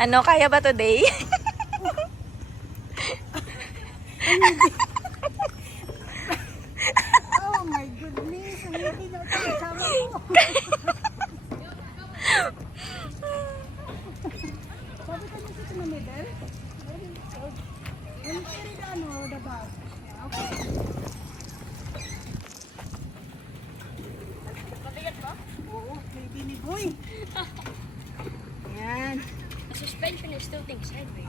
Ano, kaya ba today? Oh my goodness, hindi na ito kasama ko. Sabi ka niyo sa middle? Ano carry the ano, the bag? Okay. Mabigat ba? Oo, baby ni boy. Yan. The suspension is tilting sideways.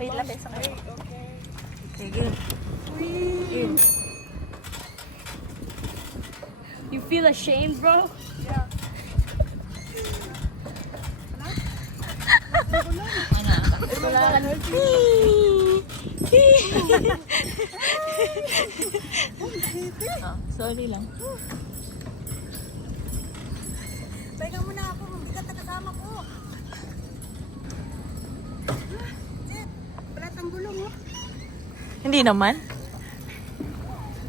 Wait lang, sa kayo. Okay. Sige. Uy. You feel ashamed, bro? Wala ka nun. Sorry lang. Pahinga muna ako, mabigat na kasama ko. Jet, balat ang gulong oh. Hindi naman.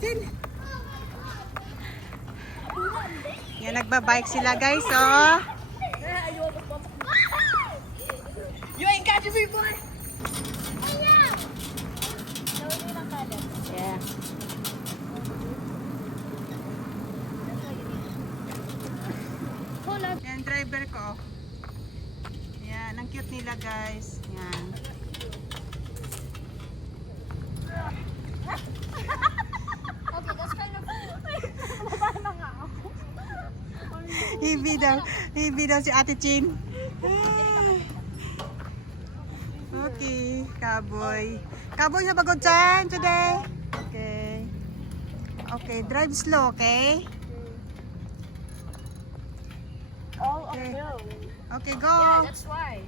Jen. Yan, nagbabike sila guys, oh. You ain't catching me, boy! Yeah. Hold on. Yan, driver ko. Yan, ang cute nila guys. Yan. Okay, that's kind of Hibi daw si Ate Chin. Okay, cowboy. Cowboy sa bagod dyan today. Okay. Okay, drive slow, okay? all Okay. uphill. Okay, go. Yeah, that's why.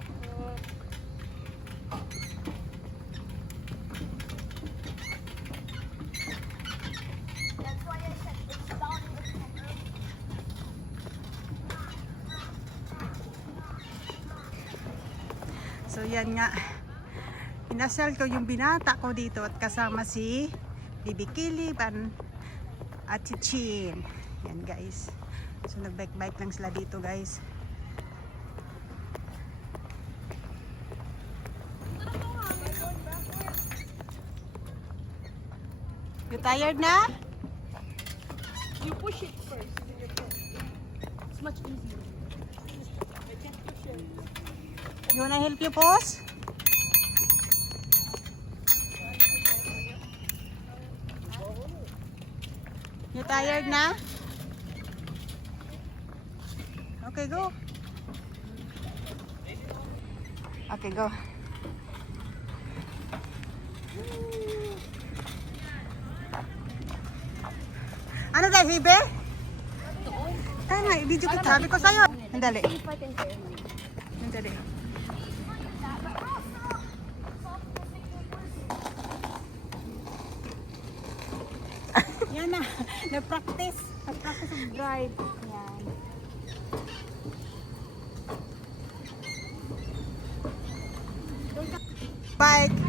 That's why I said it's down in the center. So yan nga. Pinasal ko yung binata ko dito at kasama si Bibi Kilip at si Chin. Yan guys. So nagbike-bike lang sila dito guys. You tired na? You push it first. It's much easier. You wanna help you pause? You tired na? Okay, go. Okay, go. Ano tayo, Hibe? Tayo nga, i-video kita. Sabi ko sa'yo. Andali. If I can turn. Andali. Yan na. Na-practice. Na-practice of drive. Yan. Bike.